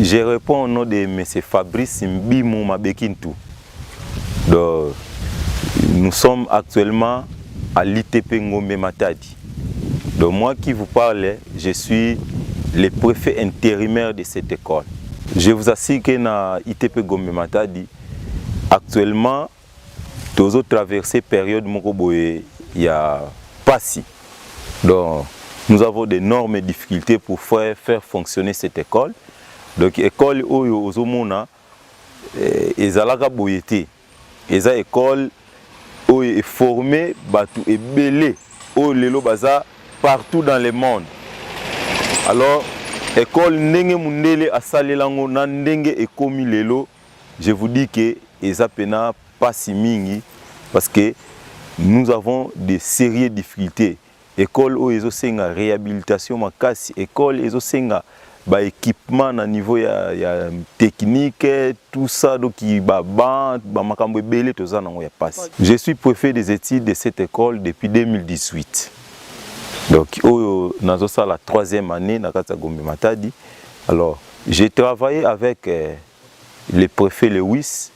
Je réponds au nom de M. Fabrice Mbimou Mabekintu. Donc, nous sommes actuellement à l'ITP Ngombe Matadi. Donc moi qui vous parle, je suis le préfet intérimaire de cette école. Je vous assure que dans l'ITP Ngombe Matadi, actuellement, nous avons traversé une période où il y a pas si. Donc nous avons d'énormes difficultés pour faire fonctionner cette école. Donc l'école où nous est école où est formée et belé partout dans le monde. Alors école ndenge mundele asalelango na ndenge ekomi lelo, je vous dis que eza pena pas si mingi parce que nous avons de sérieuses difficultés. École où ezo senga réhabilitation makasi, école ezo senga ba équipement na niveau ya technique, tout ça donc ba makambo ebele toza nango ya passe. Je suis préfet des études de cette école depuis 2018. Donc nazo ça la 3e année na kati ya Ngombe Matadi. Alors, j'ai travaillé avec le préfet Lewis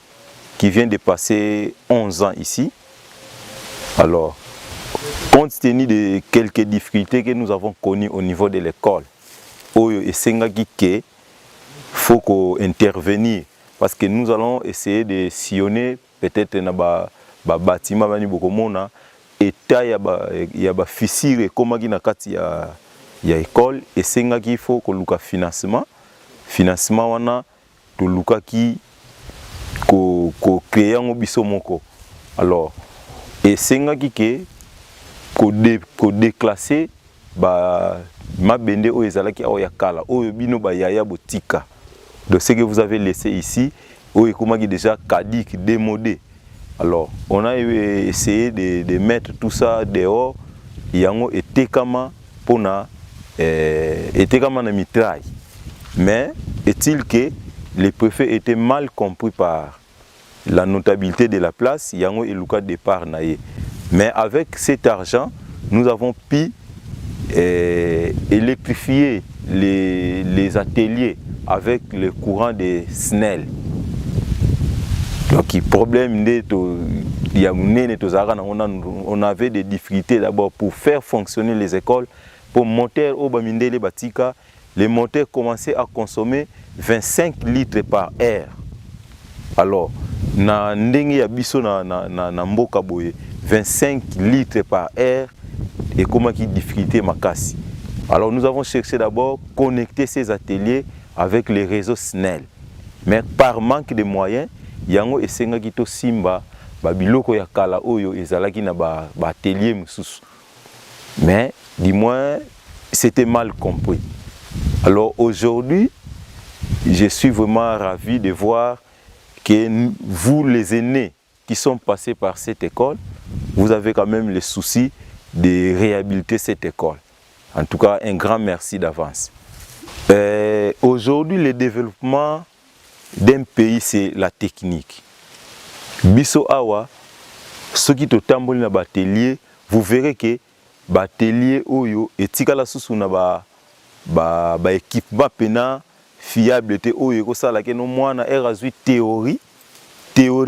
qui vient de passer 11 ans ici. Alors, compte tenu de quelques difficultés que nous avons connues au niveau de l'école, il faut intervenir parce que nous allons essayer de sillonner peut-être dans le bâtiment et il y a des fissures comme na kati ya école et il faut que le financement wana to luka ki ko créer un biso moko. Alors et sengaki ke ko déclasser ba mabende o ezalaki awa ya kala oyo bino ba yaya botika. Donc ce que vous avez laissé ici o ekomaki déjà caduc, démodé. Alors on a essayé de mettre tout ça dehors yango etekama pona etekama na mitraille. Mais est-il que le préfet était mal compris par la notabilité de la place, yango eluka départ naie. Mais avec cet argent, nous avons pu électrifier les ateliers avec le courant de SNEL. Donc le problème on avait des difficultés d'abord pour faire fonctionner les écoles, pour monter au Bamindele Batika. Les moteurs commençaient à consommer 25 litres par heure. Alors, na ndenge ya biso na mboka boye 25 litres par heure et comment qui difficulté makasi. Alors nous avons cherché d'abord connecter ces ateliers avec les réseaux SNEL. Mais par manque de moyens, yango esenga kito simba ba biloko ya kala oyo ezalaki na ba atelier mususu. Mais du moins c'était mal compris. Alors aujourd'hui, je suis vraiment ravi de voir que vous, les aînés qui sont passés par cette école, vous avez quand même le souci de réhabiliter cette école. En tout cas, un grand merci d'avance. Aujourd'hui, le développement d'un pays, c'est la technique. Biso awa, ceux qui te tamboli na batelier, vous verrez que batelier oyo etikala susu na ba équipement pena fiable te oyo ko sala ke no mwana erazui théorie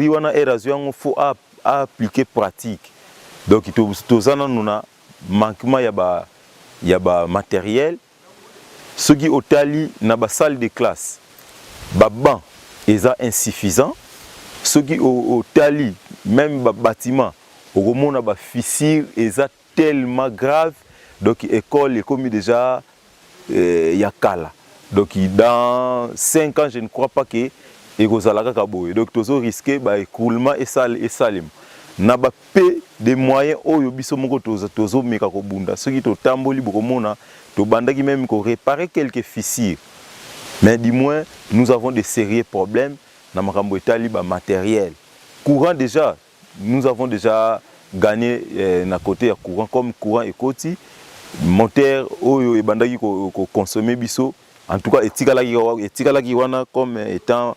wana erazui ngo faut appliquer pratique. Donc tozana nuna manquement ya ba matériel, ce qui otali na ba salle de classe ba banc eza insuffisant, ce qui otali même ba bâtiment okomona ba fissure eza tellement grave. Donc l'école est comme déjà yakala. Donc dans 5 ans, je ne crois pas que ekozalaka kaboye. Donc tozo risquer ba écroulement et salim. Na ba pe des moyens oyo biso moko tozo meka ko bunda. Ce qui to tamboli bokomona to bandaki même ko réparer quelques fissures. Mais du moins nous avons de sérieux problèmes na makambo etali ba matériel. Courant déjà, nous avons déjà gagné na côté ya courant comme courant ekoti. Moteur oyo ebandaki ko consommer biso. En tout cas etikala wana comme étant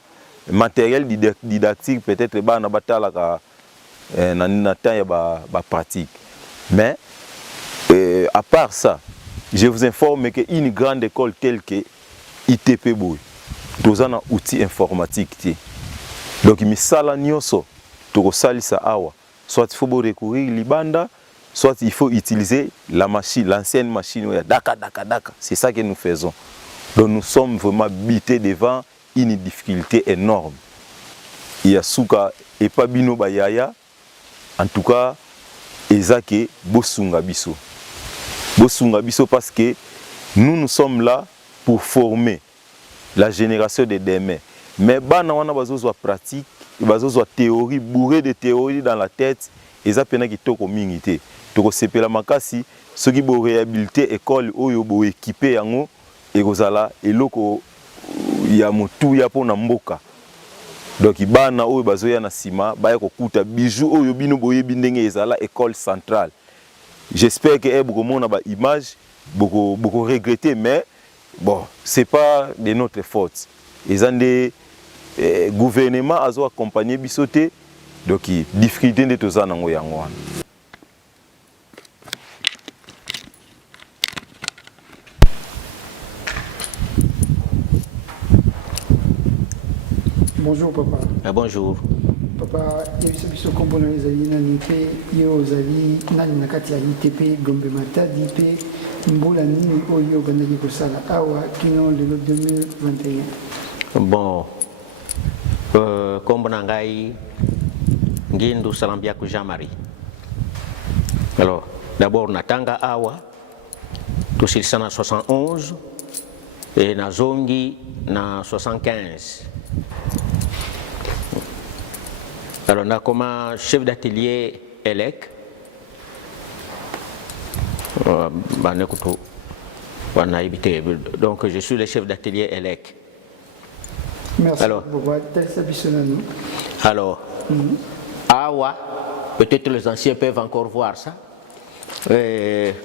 matériel didactique, peut-être bana batalaka na temps ya ba pratique. Mais à part ça, je vous informe qu'une grande école telle que ITP Boy, toza na outil informatique te. Donc misala nyonso tokosalisa awa, soit il faut recourir libanda, soit il faut utiliser la machine, l'ancienne machine daka. C'est ça que nous faisons. Donc nous sommes vraiment bités devant une difficulté énorme. Il y a souka et pas bino bayaya. En tout cas, ezake bosunga biso. Bosunga biso parce que nous sommes là pour former la génération de demain. Mais bana wana bazozwa pratique, bazozwa théorie, bourré de théorie dans la tête, eza pena kitoko mingi te. Toko sepela makasi, soki bo réhabiliter école oyo bo équiper yango ekozala eloko ya motu ya pona mboka. Donc bana oyo bazoya na sima baya kokuta bijou oyo bino boyebi ndenge ezala école centrale. J'espère que beaucoup mona ba image beaucoup regretter, mais bon, c'est pas de notre faute. Ils ont des gouvernements à accompagner bisoté, donc difficulté de tout ça nango yango. Bonjour papa. Bonjour. Papa, yebiso kombo na ezali na nipe yo ozali nani na kati ya ITP Gombe Matadi pe mbula nini oyo bandaki kosala awa kino lelo 2021. Bon, kombo na ngai Ngindu Salambiaku Jean-Marie. Alors, d'abord natanga awa tosilisa na 71 et na zongi na 75. Alors, on a comme chef d'atelier ELEC. Donc, je suis le chef d'atelier ELEC. Merci. Alors, awa, peut-être les anciens peuvent encore voir ça.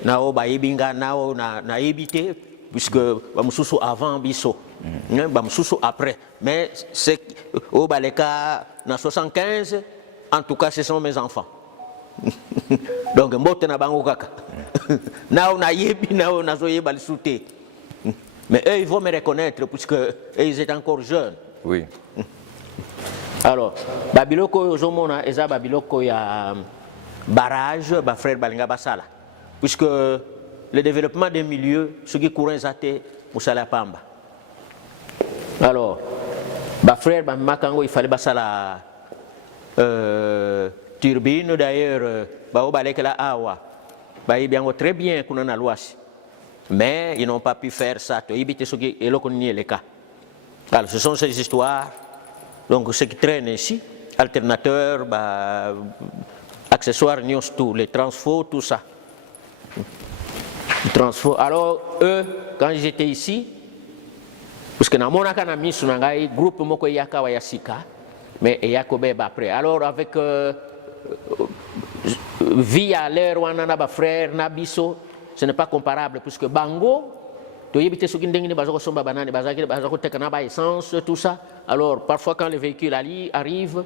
Nao baibinga nao na ebité puisque bamsusu avant biso. Bamsusu après, mais c'est au baleka na 75, en tout cas ce sont mes enfants. Donc mbote na bango kaka. Nao na yebi nao na zoye balisouté. Mais eux ils vont me reconnaître puisque ils étaient encore jeunes. Oui. Alors, babiloko ozomona eza babiloko ya barrage ba frère balinga basala puisque le développement des milieux ce qui courant zate musala pamba. Alors, ma frère, Makango, il fallait passer la turbine d'ailleurs, très bien qu'on a l'ouest. Mais ils n'ont pas pu faire ça. Alors, ce sont ces histoires. Donc, ce qui traîne ici, alternateurs, accessoires, tout, les transfos, tout ça. Les transfos. Alors, eux, quand ils étaient ici, parce que dans mon cas, on a un groupe moko yaka wa yasika, mais yakobe après. Alors avec via l'air wana na ba frère na biso, ce n'est pas comparable puisque bango to yebite soki ndenge ni bazoko somba banane bazako teka na ba essence tout ça. Alors parfois quand le véhicule arrive,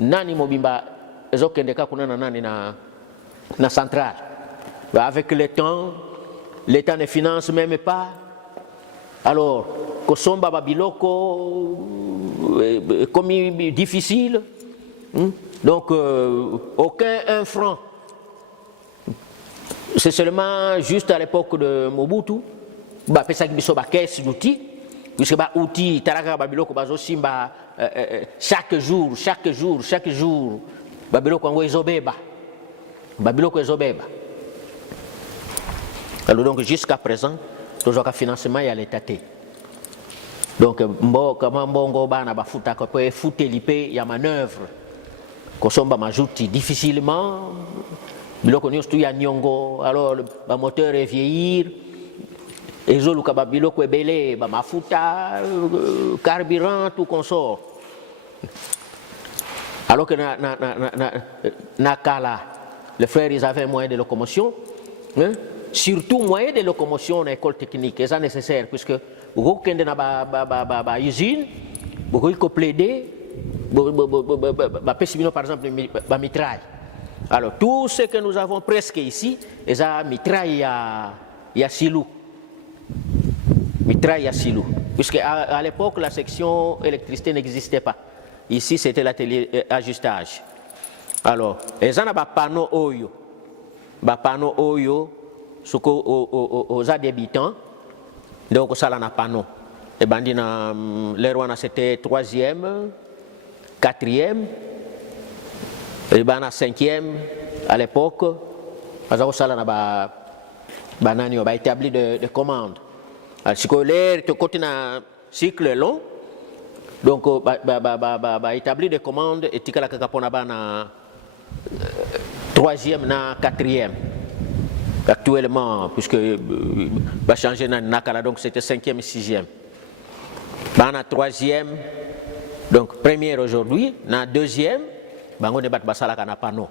nani mobimba ezokendeka kuna na nani na centrale. Avec le temps, l'État ne finance même pas. Alors Kosomba Babiloko, comme difficile, donc aucun 1 franc. C'est seulement juste à l'époque de Mobutu, bah pesa kibiso ba caisse d'outils, puisque ba outils taraka Babiloko bazo simba chaque jour, Babiloko ngo ezobeba, Babiloko ezobeba. Alors donc jusqu'à présent, toujours un financement y a l'État. Donc, comment bongo bana bafuta ko pe fute lipe ya manœuvre ko somba majuti difficilement biloko nyonso ya nyongo. Alors le moteur est vieillir ezoluka ba biloko ebele ba mafuta carburant tout consort. Alors que na kala les frères ils avaient un moyen de locomotion, hein? Surtout moyen de locomotion dans l'école technique, c'est nécessaire puisque vous avez une usine, vous avez plaidé, par exemple, la mitraille. Alors, tout ce que nous avons presque ici, c'est la mitraille à Silou. Mitraille à Silou. puisque à l'époque, la section électricité n'existait pas. Ici, c'était l'atelier ajustage. Alors, les gens ont panneau oyo, aux habitants, donc ça là panneau. Et ben c'était 3e, 4e, et ben 5e à l'époque, ça là a établi de commandes. Si l'air te côté un cycle long, donc établi des commandes et tika la kakapona na 3e na 4e. Actuellement, puisque va changer na nakala, donc c'était 5e et 6e. Na 3e, donc première aujourd'hui, na 2e, on est basala kana panneau.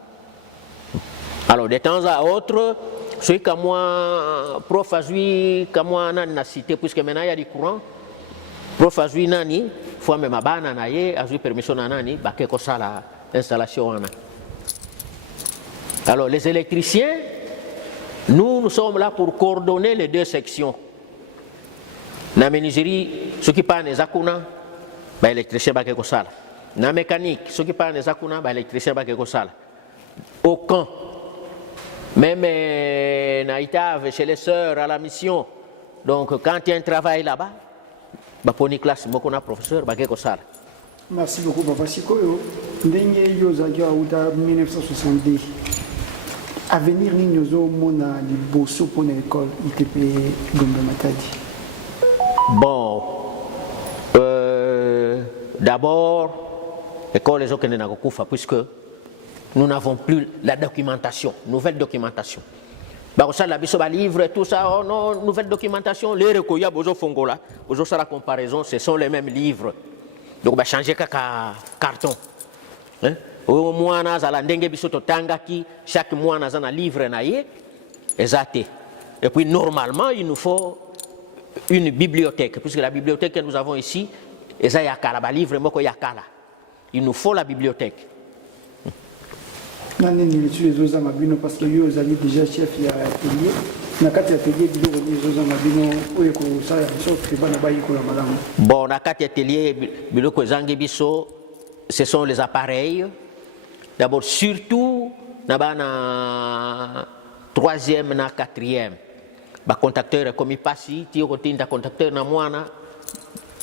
Alors de temps à autre, celui que moi, prof azui, que moi na cité, puisque maintenant il y a du courant, prof azui nani, faut même abana na ye, azui permission na nani, baké ko sala installation ana. Alors les électriciens, nous sommes là pour coordonner les deux sections. Na menuiserie, ceux qui parlent des akuna, bah électricien baké ko sala. Na mécanique, ceux qui parlent des akuna, bah électricien baké ko sala. Au camp, même Naïtave, chez les sœurs à la mission, donc quand il y a un travail là-bas, pour une classe, moi qu'on a professeur, merci beaucoup, Papa Sikoyo. Ndenge Yozagia Ouda 1970. Avenir Ninozo Mona du Bosso pour l'école ITP Gombe Matadi. Bon, d'abord, l'école les autres n'a pas puisque nous n'avons plus la documentation, nouvelle documentation. Bah, ça, la biso, livre, tout ça, oh non, nouvelle documentation, les recueils, bozo fongola, bozo ça la comparaison, ce sont les mêmes livres. Donc, bah, changer kaka carton. Au moins, on a la dengue biso to tangaki, chaque mois, on a un livre naïe, exacté. Et puis, normalement, il nous faut une bibliothèque, puisque la bibliothèque que nous avons ici, et ça, yakala, bah, livre, moko yakala. Il nous faut la bibliothèque. Parce que vous avez déjà chef il y a atelier. Bon, na kati atelier biloko zangi biso, ce sont les appareils. D'abord, surtout, na bana 3e na 4e. Ba contacteur comme il passe, tio kotinda contacteur na mwana.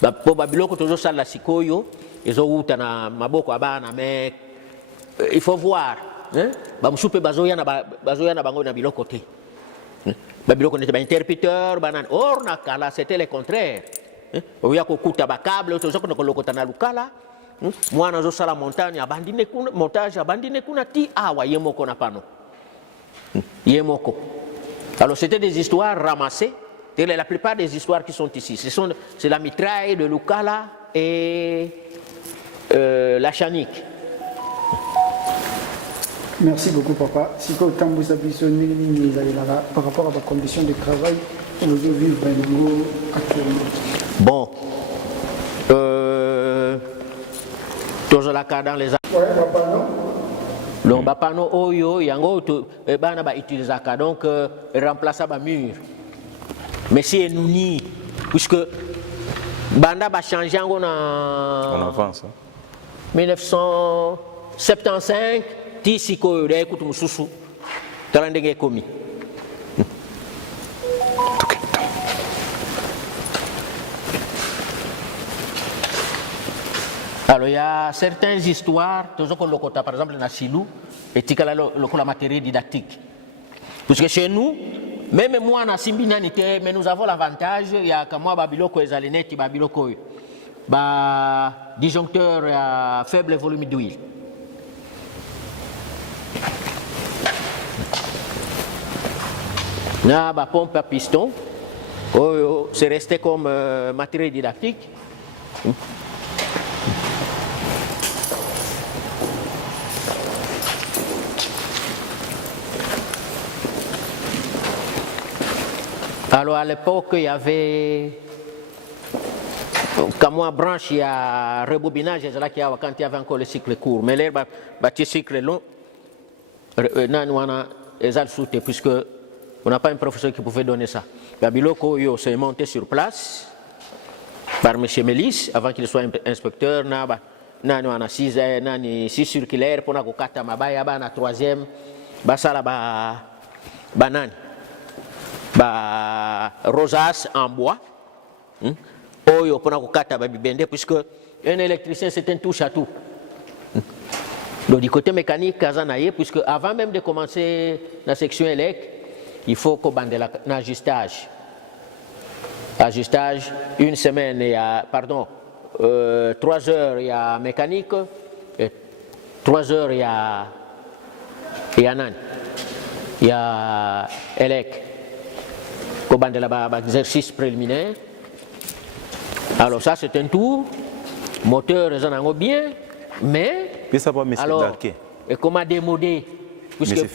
Ba po ba biloko tozo sala sikoyo, ezo uta na maboko abana mais il faut voir. Bamsupe bazoya na bango na biloko te. Ba biloko nete ba interpréteur banan or na kala c'était le contraire. Oya ko kuta ba câble to zoko ko lokota na lukala. Mwana zo sala montagne abandine kuna montage abandine kuna ti awa yemoko na pano. Yemoko. Alors c'était des histoires ramassées. La plupart des histoires qui sont ici, c'est la mitraille de Lukala et la chanique. Merci beaucoup, papa. Si vous avez par rapport à vos conditions de travail, vous vivez actuellement. Bon. Toujours la cas dans les. Ouais, papa, non? Donc, papa, non, oyo, yango, bana ba utilisaka, donc, remplacer ba mur. Mais si nous ni, puisque banda ba changer en on avance. 1975. Tisi ko yure kutu mususu tarandenge komi. Alors il y a certaines histoires, par exemple na Silou, et tikala la matériel didactique. Parce que chez nous, même moi na Simbinanité, mais nous avons l'avantage, il y a comme moi babiloko ezaleneti babiloko ba disjoncteur à faible volume d'huile. Na ba pompe à piston, c'est resté comme matériel didactique. Alors à l'époque, il y avait comme moi branche, il y a rebobinage, c'est là qu'il y a quand il y avait encore le cycle court. Mais là, le cycle long, nous avons des puisque on n'a pas un professeur qui pouvait donner ça. Babiloko, c'est monté sur place. par M. Mélis, avant qu'il soit inspecteur, nani wana 6 circulaire pour na kukata mabaya ba na 3e basala ba nani ba rosace en bois oyo pour na kukata ba bibende, puisque un électricien c'est un touche à tout. Donc du côté mécanique kazanaye, puisque avant même de commencer la section élect, il faut qu'on bande l'ajustage. Ajustage, une semaine, il y a, pardon, 3 heures il y a mécanique, et 3 heures il y a nani, il y a élec. Qu'on bande l'exercice préliminaire. Alors ça c'est un tour, moteur raisonnant bien, mais alors, et comment démoder, puisque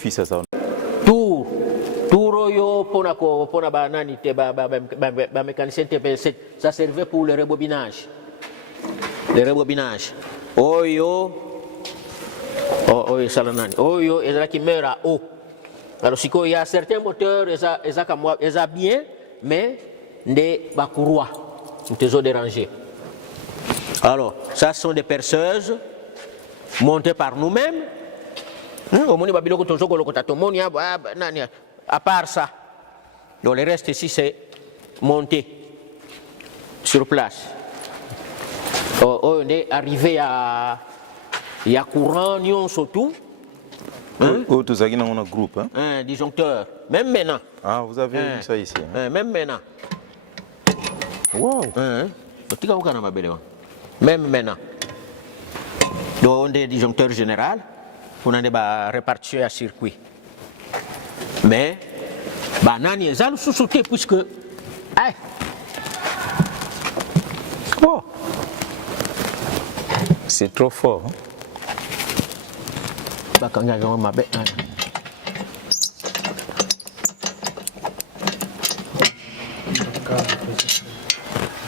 tour yo pona ba nani te ba mécanicien te ça servait pour le rebobinage. Le rebobinage. Oyo ça nani. Oyo est là qui meurt à eau. Alors si il y a certains moteurs ils ont bien, mais des bacouroi, ils ont dérangé. Alors ça sont des perceuses montées par nous-mêmes. À part ça, donc le reste ici c'est monté sur place. On est arrivé à courant, nous surtout. Tous qui dans un groupe. Un disjoncteur, même maintenant. Ah, vous avez vu ça ici. Même maintenant. Wow. Même maintenant. Donc on est disjoncteur général, on a des répartitions à circuit. Mais, banani est allé sous-sauter puisque. Oh. C'est trop fort.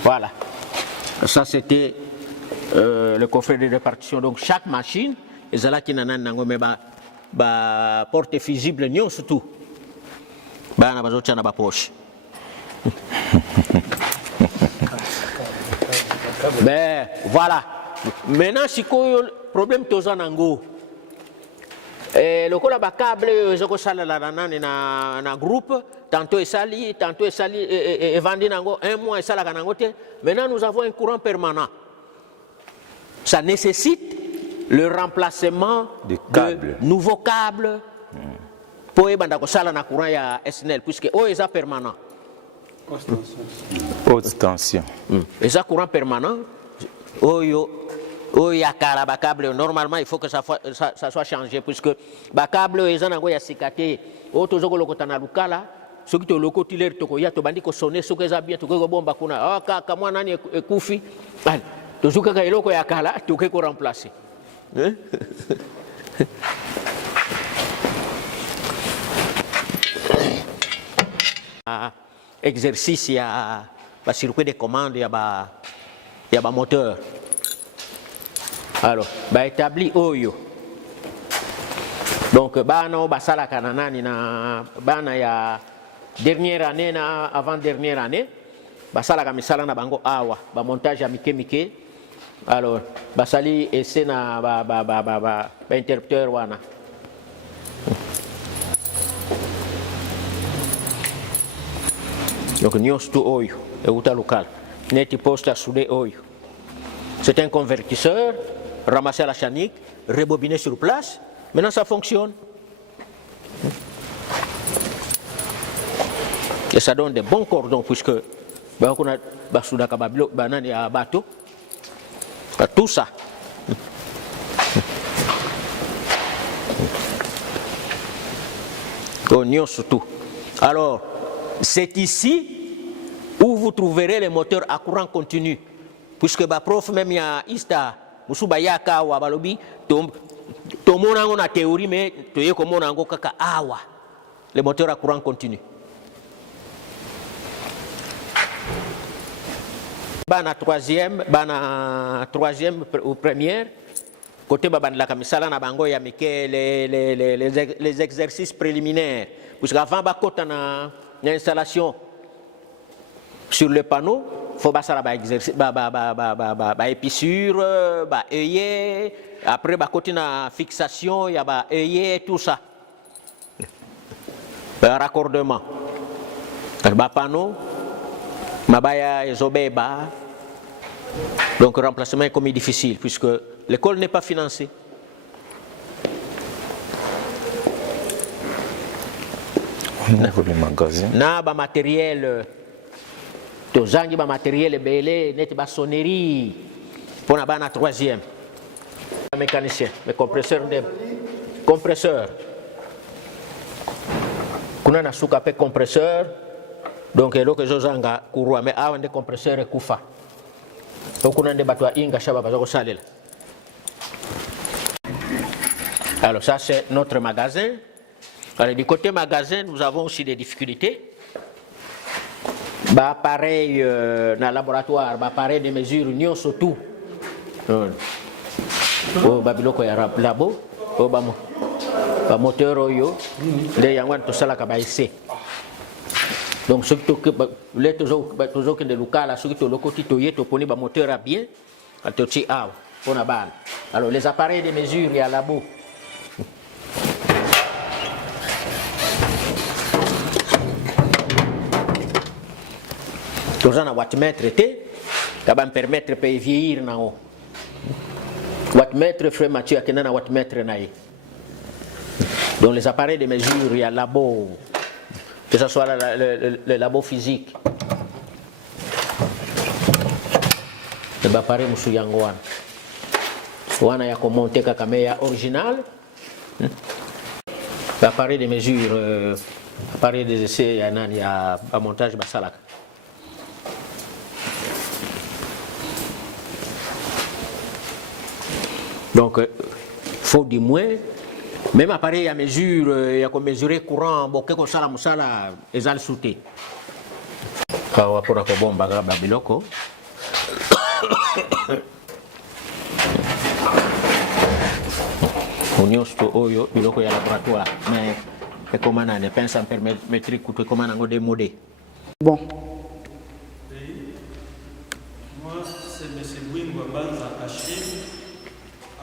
Voilà. Ça c'était le coffret de répartition. Donc chaque machine, ils ont là qui porte fusible surtout. Bana bazocha na bapoche. Ben voilà. Maintenant si le problème toza nango. Le kola ba câble zoko sala la na groupe, tantôt esali et vendi nango 1 mois esala kanango te. Maintenant nous avons un courant permanent. Ça nécessite le remplacement de nouveaux câbles. Pour banda ko sala na courant ya SNEL puisque est permanent. Haute tension. Et ça courant permanent ya kala ba câble normalement il faut que ça soit changé puisque ba câble ezana ya sikate tozo ko lokota na lukala soki to lokotiler to ko ya to bandi ko sonner soki eza bien to ko bomba kuna kaka mwana nani ekufi to zuka ka eloko ya kala to ko remplacer. Exercice, il y a le circuit de commande, il y a le moteur. Alors, établi Oyo. Donc, basala kananani na bana ya dernière année na avant dernière année, basala kamisala na bango awa, montage à mike. Alors, basali essaie na interrupteur wana. Donc, nous avons Oyo, et outa local. Neti poste à souder Oyo. C'est un convertisseur, ramassé à la chanique, rebobiné sur place. Maintenant, ça fonctionne. Et ça donne des bons cordons, puisque on a banane à bateau. Tout ça. Oignon surtout. Alors, c'est ici où vous trouverez les moteurs à courant continu. Puisque le prof même ya ista musuba yaka wa balobi to mona ngona théorie mais to yeko mona ngo kaka awa les moteurs à courant continu. Bana troisième ou première côté baban la kamisala na bango ya mike les exercices préliminaires puisque avant ba kota na installation sur le panneau faut basala ba exercice ba épissure, ba œillet, après ba côté na fixation, il y a ba œillet tout ça. Ba raccordement. Ba panneau, mabaya ezobeba. Donc le remplacement est commis difficile puisque l'école n'est pas financée. Les magasins. Na ba matériel tozangi ba matériel belé net ba sonnerie pour na ba na troisième. Mécanicien, le compresseur de compresseur. Kuna na suka pe compresseur. Donc eloko zozanga kurua mais awa nde compresseur kufa. Donc kuna nde batwa inga shaba bazako salela. Alors ça c'est notre magasin. Alors, du côté magasin, nous avons aussi des difficultés. Appareil dans le laboratoire, appareil de mesure, nous surtout. Au Babiloko ya labo, au moteur oyo, les yangwan to sala kabaïse. Donc ce qui les toujours que de local, ce qui to loko titoye to poni ba moteur à bien, à to ti aw, pour na balle. Alors les appareils de mesure ya labo. Tous un wattmètre était, ça va me permettre de vieillir na haut. Wattmètre, frère Mathieu, qui n'a pas wattmètre naïe. Donc les appareils de mesure, il y a labo, que ce soit le labo physique. Le appareil musu yangoan. Wana ya komonte kakameya original. L'appareil de mesure, appareil des essais, il y a un montage basalak. Donc, faut du moins, même appareil à mesure, il y a qu'on mesurer courant, bon, quelque chose musala, ils ont le sauté. Kawa pour que bon baga babiloko. On y a sto oyo biloko ya laboratoire, mais comment on a pince en métrique ou comment on a démodé. Bon. Moi, c'est M. Bouingwa Banza Achille,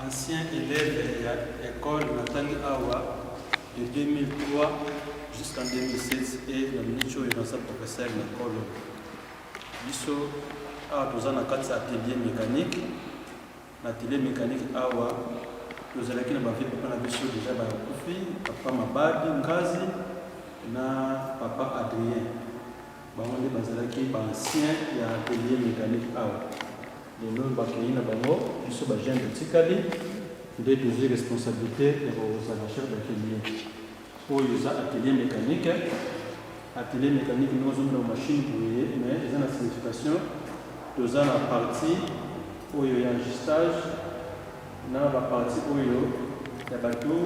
ancien élève de l'école Nathalie Awa de 2003 jusqu'en 2016 et dans le professeur de l'école. Biso a tous un atelier mécanique. L'atelier mécanique Awa, nous allons faire papa biso déjà papa Mabadi Ngazi na papa Adrien. Bango bazalaki ancien ya atelier mécanique Awa. Les noms bakei na bango biso ba jeune de Tikali des deux responsabilités et aux chefs d'atelier. Pour les ateliers mécaniques, nous avons une machine brouillée, mais ils ont la signification. Nous avons la partie où il y a ajustage, nous avons la partie où il y a bateau,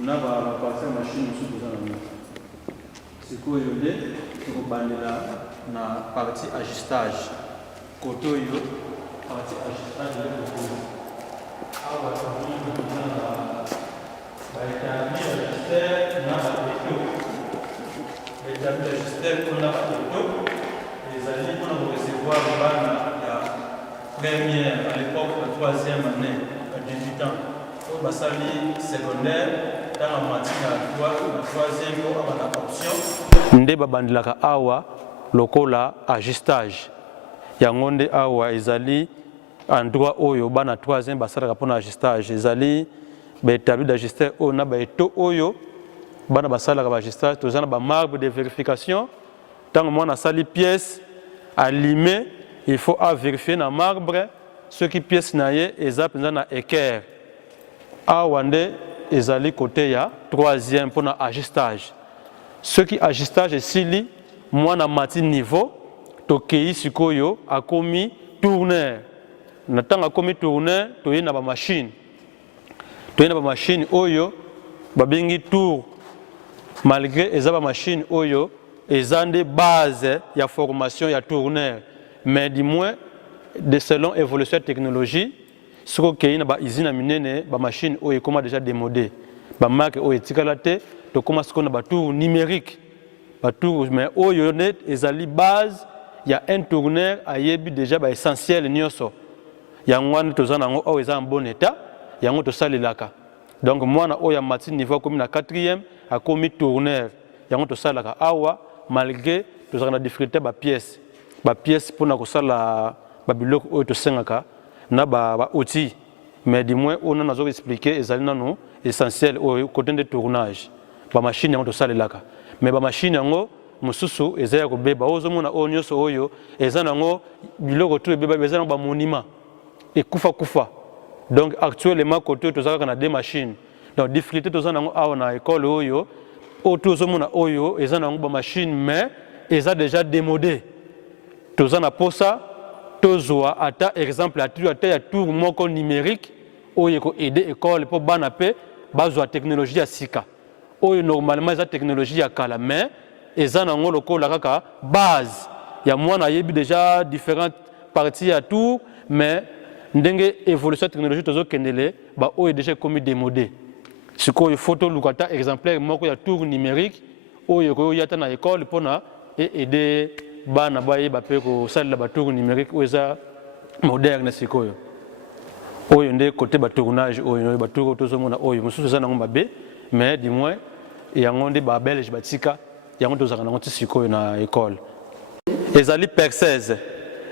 nous avons la partie de la machine où nous avons la c'est quoi il y a la partie ajustage. Côté partie ajustage de l'épaule. Alors, les alliés pour recevoir le ban première à l'époque, la troisième année, à 18 ans. Au Bassali secondaire, dans la matière la troisième pour avoir l'option. Ndeba bandilaka awa lokola ajustage. Yangonde awa ezali endroit oyo bana troisième basalaka pona ajustage ezali établi d'ajustage on a baeto oyo bana basalaka ajustage tozana ba marbre de vérification tant moi sali pièce allumée il faut vérifier na marbre ce qui pièce naie eza penza na équerre awa nde ezali côté ya troisième pona ajustage ce qui ajustage esili moi na mati niveau tokei sikoyo akomi tourneur na tanga komi tourneur toye na ba machine oyo babengi tour malgré eza ba machine oyo eza nde base ya formation ya tourneur mais du moins de selon évolution de technologie siko kei na ba usine minene ba machine oyo koma déjà démodé ba marque oyo etikala te to koma siko na ba tour numérique ba tour mais oyo net ezali base y a un tourneur ayebi déjà ba essentiel nyonso yango wana tozana ngo o eza en bon état yango tosalelaka donc mwana oyo mati niveau comme na 4e akomi tourneur yango tosalaka awa malgré tozana na difficulté ba pièce pour na kosala ba biloko oyo tosengaka na ba outils mais du moins on a expliqué ezali nanu essentiel au côté de tournage ba machine yango tosalelaka mais ba machine yango mususu ezaya ko beba ozomona o nyoso oyo ezana ngo biloko tout beba ezana ba monument et kufa donc actuellement côté tozaka na deux machines donc difficulté tozana ngo awa na école oyo otozomona oyo ezana ngo ba machine mais eza déjà démodé tozana posa tozwa ata exemple ata ya tour moko numérique oyo ko aider école pour bana pe bazwa technologie ya sika oyo normalement eza technologie ya kala mais eza nango lokola kaka base ya mwana yebi déjà différentes parties à tout mais ndenge évolution technologie tozo kendele ba oyo déjà comme démodé siko photo lukata exemplaire moko ya tour numérique oyo ko yata na école pona aider bana baye ba pe ko salela ba tour numérique oyo eza moderne sikoyo oyo nde côté ba tournage oyo ba tour tozomona oyo mususu eza nango mabe mais du moins yango nde ba belge batika yango tozaka nango tisikoyo na école ezali per 16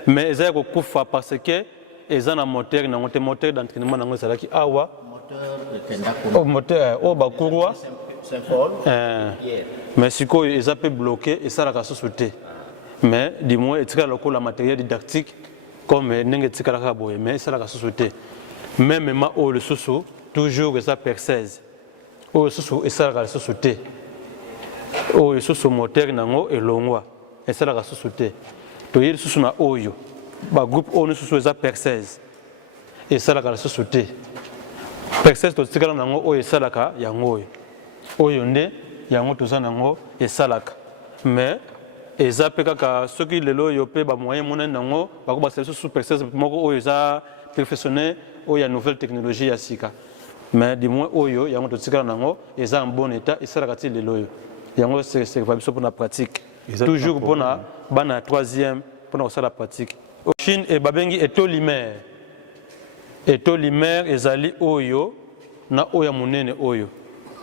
mais ezali kokufa parce que eza na moteur nango te moteur d'entraînement nango ezalaki awa moteur o bakurwa mais sikoyo eza pe bloqué esalaka susu te mais du moins etikala lokola matériel didactique comme ndenge etikalaka boye mais esalaka susu te même ma o le susu toujours eza per 16 o susu esalaka susu te oyo susu moteur nango elongwa esalaka susu te toyeli susu na oyo ba groupe oyo susu eza per 16 esalaka susu te per 16 totikala nango oyo esalaka yango oyo nde yango toza nango esalaka mais eza pe kaka soki lelo oyo pe ba moyen monene nango bakobasala susu per 16 moko oyo eza professionnel oyo ya nouvelle technologie ya sika mais du moins oyo yango totikala nango eza en bon état esalaka ti lelo oyo yango c'est pas biso pour la pratique toujours pour na bana 3e pour na la pratique Chine et babengi etolimer ezali oyo na oya munene oyo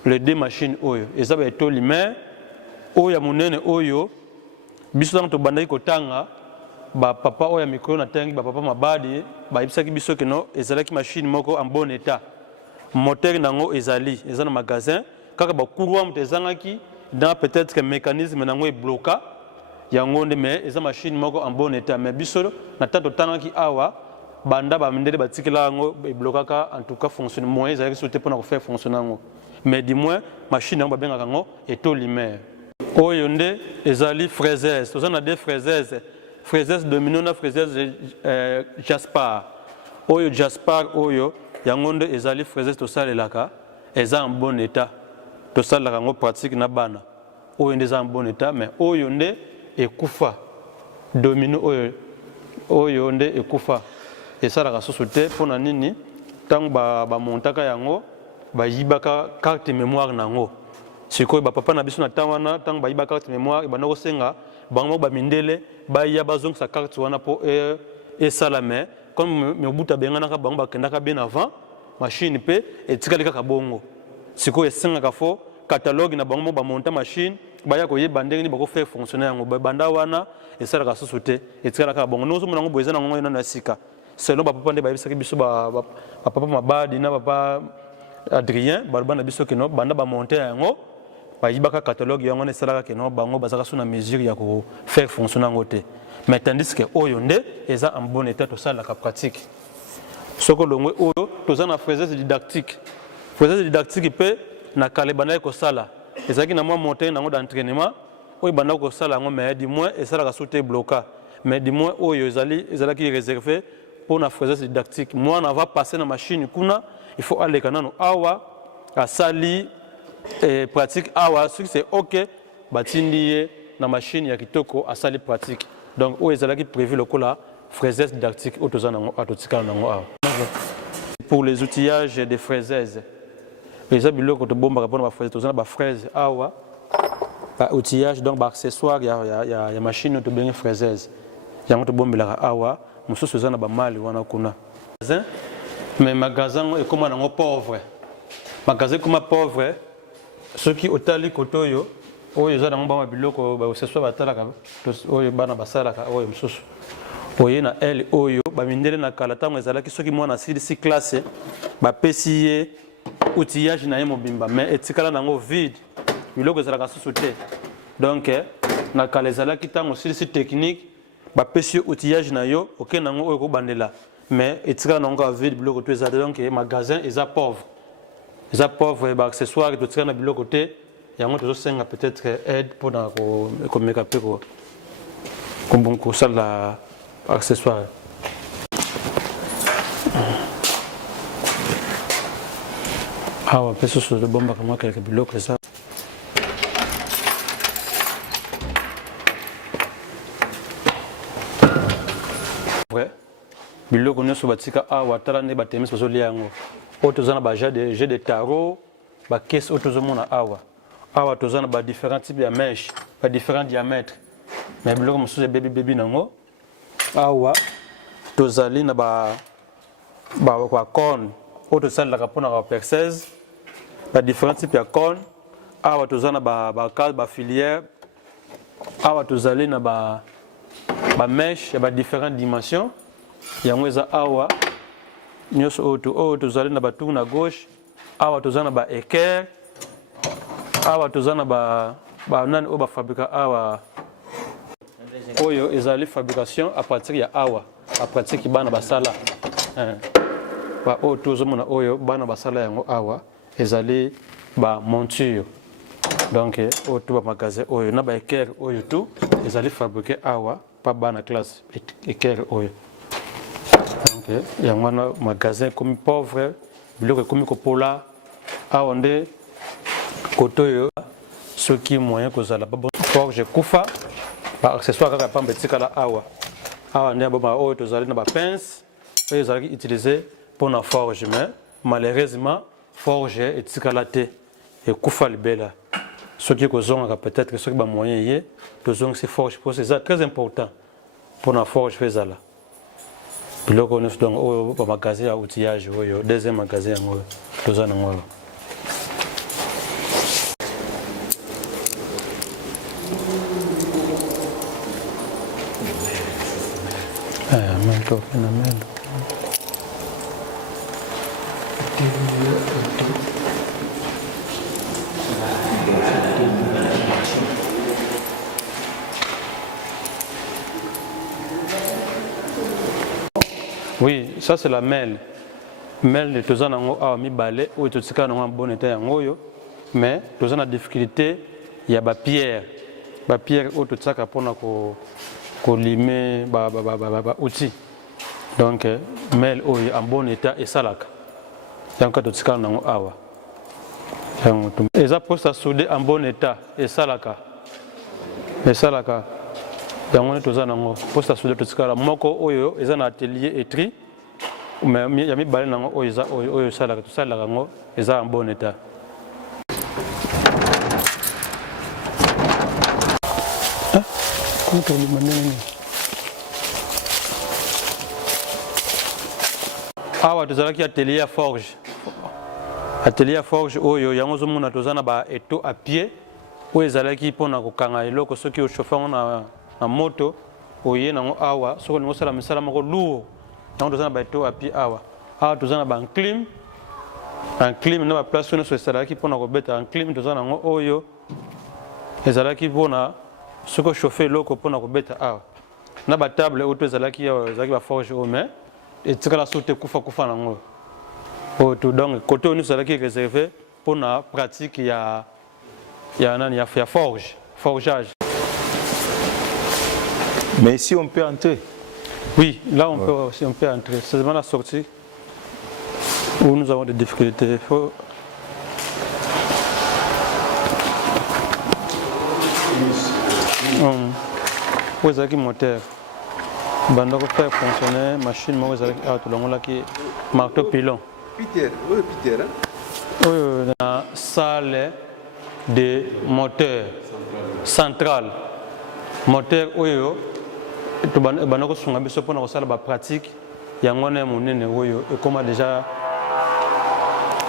les deux machines oyo ezaba etolimer oya munene oyo biso tango tobandaki kotanga ba papa oya mikro na tangi ba papa mabadi ba ibisaki biso keno ezalaki machine moko en bon état moteur nango ezali eza na magasin kaka ba courant mtezangaki dans peut-être que mécanisme nango est bloqué yango nde mais eza machine moko en bon état mais biso na tato tangaki awa banda ba mindele batikela ngo e bloquaka en tout cas fonctionne moins ezalaki sauter pour na faire fonctionner ngo mais du moins machine nango babengaka ngo etolimer oyo nde ezali fraiseuse tozana des fraiseuse domino na fraiseuse jaspar oyo jaspar oyo yango nde ezali fraiseuse tosalelaka eza en bon état tosalaka ngo pratique na bana oyo nde eza en bon état mais oyo nde ekufa domino oyo nde ekufa esalaka susu te mpona nini ntango bamontaka yango bayibaka carte mémoire nango sikoyo bapapa na biso na ntango wana ntango bayiba carte mémoire ebanda kosenga bango bamindele baya bazongisa carte wana mpo esala mais comme mobutu abenganaka bango bakendaka bien avant machine mpe etikali kaka bongo sikoyo esengaka fo catalogue na bango bamonta machine baya koyeba ndenge nini bakofaire fonctionner yango banda wana esalaka susu te etikala kaka bongo nozomona yango boye eza nango na sika selon bapapa nde bayebisaki biso bapapa mabadi na papa Adrien baloba na biso keno banda bamonte yango bayibaka catalogue yango esalaka keno bango bazaka sous na mesure ya kofaire fonctionner yango te mais tandis que oyo nde eza en bon état tosalaka pratique soko longwe oyo toza na fraiseuse didactique mpe na kale banda ekosala ezalaki na mwa montagne nango d'entraînement oyo banda kosala yango mais du moins esalaka sous te bloca mais du moins oyo ezalaki réservé pour la fraiseuse didactique moi on va passer na machine kuna il faut aller kanano awa asali pratique awa ce c'est OK batindi na machine ya kitoko asali pratique donc oyo ezalaki prévu lokola fraiseuse didactique otoza nango atotika nango awa pour les outillages des fraiseuses les biloko to bomba pour ba fraise tozana ba fraise awa ba outillage donc ba accessoire ya machine to bien fraiseuse yango tobombelaka awa mosusu eza na bamali wana kuna mais magasin ekoma nango pauvre magasin ekoma pauvre soki otali koto oyo eza nango bama biloko baoseswa batalaka oyo bana basalaka oyo mosusu oye na ele oyo bamindele na kala ntango ezalaki soki mwana asilisi classe bapesi ye outillage na ye mobimba mais etikala nango vide biloko ezalaka susu te donc na kala ezalaki ntango osilisi technique bapesi yo outillage na yo okende nango oyo kobandela mais etikala nango vide biloko to eza donc magasin eza pauvre baaccessoire totikala na biloko te yango tozosenga peut-être aide mpona komeka mpe kosala accessoire. Awa mpe susu tobombaka mwa kelke biloko eza biloko nyonso batika awa tala nde batemisi bazolia yango oyo toza na bajet de tarot bakese oyo tozomona awa toza na badifferent type ya mèche badifferent diamètre mais biloko mosusu ebebi nango awa tozali na bacorne oyo tosalelaka mpona bapercese badifferent type ya corne awa toza na bafilière awa tozali na bamèche ya badifferent dimension yango eza awa nyonso oyo tozali na batour na gauche awa toza na baéquerre awa toza na banani oyo bafabrika awa oyo ezali fabrication à partir ya awa à pratique bana basala oyo tozomona oyo bana basala yango awa ezali bamonture donc oyo to bamagasin oyo na baéquerre oyo tu ezali fabriqué awa pa bana classe équerre oyo donc yango wana magasin ekomi pauvre biloko ekomi kopola awa nde koto oyo soki moyen kozala forge ekufa baaccessoire kaka pamba etikala awa nde aboma oyo tozali na bapince oyo ezalaki utilisé mpona forge mais malheureusement forge etikala te ekufa libela soki kozongaka peut-être soki bamoyen ye tozongisi forge mpo eza très important mpona forge mpe ezala biloko nyonso donc oyo bamagasin ya outillage oyo deuxième magasin yango oyo toza nango oyo Oui, ça c'est la mêle. Mêle de toza nango awa mibale oyo totika nango en bon état yango oyo mais toza na difficulté ya ba pierre oyo totika pona ko limer ba outil. Donc mêle oyo en bon état esalaka. Yango totika nango awa. Yango eza poste à souder en bon état esalaka. Yango toza nango poste à souder totika moko oyo eza na atelier étri mais ya mibale nango oyo eza oyo salaka tosalaka ngo eza en bon état. Awa tozalaki atelier ya forge oyo yango ozomona toza na ba eto à pied oyo ezalaki mpona kokanga eloko soki ochauffe yango na moto oye nango awa soki olingi osala misala moko lourd yango toza na baeto api awa toza na banclim na baplace oyo nyonso ezalaki mpona kobeta enclim toza nango oyo ezalaki mpona soki ochauffe eloko mpona kobeta awa na batable oyo to ezalaki baforge oyo mais etikala so te kufa nango oyo to donc côté oyo nyonso ezalaki réservé mpona pratique ya forgeage. Mais ici, on peut entrer. Oui, là, on peut entrer. C'est vraiment la sortie où nous avons des difficultés. Où est-ce qu'il y a un moteur? Bando pour faire fonctionner machine, moi, qui marteau pilon. Peter. Oui, la salle de moteur centrale. Moteur, oui. banako sunga biso pona ko sala ba pratique yango na monene oyo et comment déjà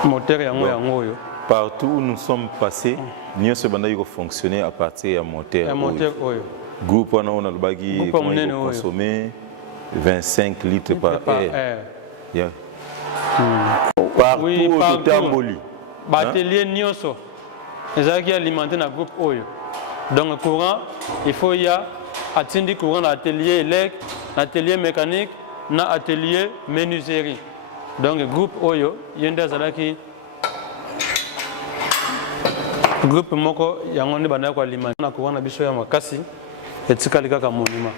moteur yango yo partout où nous sommes passés nous avons fonctionner à partir d'un moteur oyo groupe on a le bagui consommer 25 litres par heure. Yeah. Partout au Tamboli. Batelier nyonso ezaki alimenter na groupe oyo. Donc courant il faut y a atindi courant na atelier électrique, na atelier mécanique, na atelier menuiserie. Donc groupe oyo yende azalaki groupe moko yango ne bana ko alimenter na courant na biso ya makasi etikali kaka monument.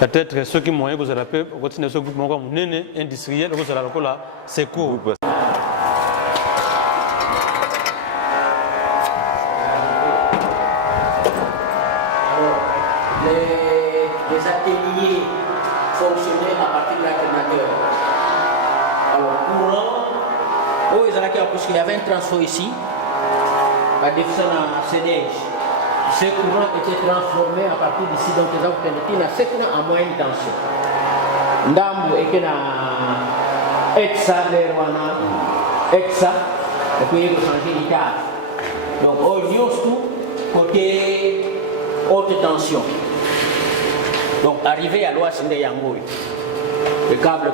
Peut-être ceux qui moyen que vous allez continuer ce groupe moko munene industriel que vous allez lokola secours. Les ateliers fonctionnaient à partir de l'alternateur. Alors, courant, parce qu'il y avait un transfo ici, la définition à CNEJ. Ce courant était transformé à partir d'ici, donc les gens en moyenne tension. Ndambo et que na ETSA, ETSA, et puis il faut changer d'état. Donc, on y tout côté haute tension. Donc, arrivé à l'ouest de Yangoui, le câble